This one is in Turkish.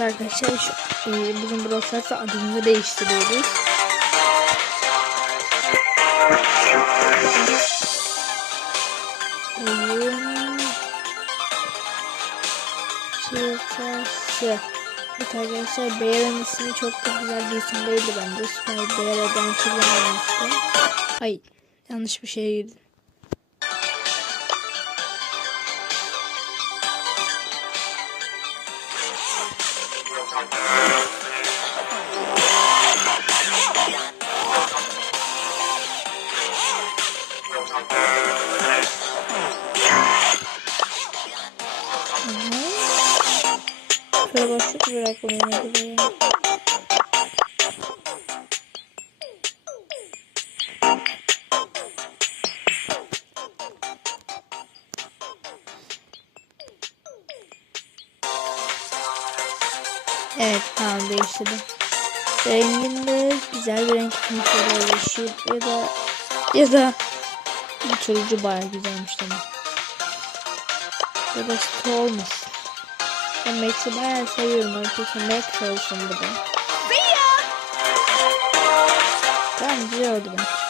Arkadaşlar şu, e, bugün Stars'ta adını değiştiriyoruz. Oyun çıtası. Evet arkadaşlar Bear'ın ismi çok da güzel bir isim değildi bence. Süper Bear Adventure olmuştu. Hayır yanlış bir şeye girdim. Треба, щоб ви рекомендували. Evet tamam değiştirdim. Renginde güzel bir renk mesela yeşil ya da ya da bu turuncu baya güzelmiş tamam. Ya da sıkı olmasın. Ben Max'i bayağı seviyorum arkadaşlar. Max olsun bu da. Tamam güzel oldu ben.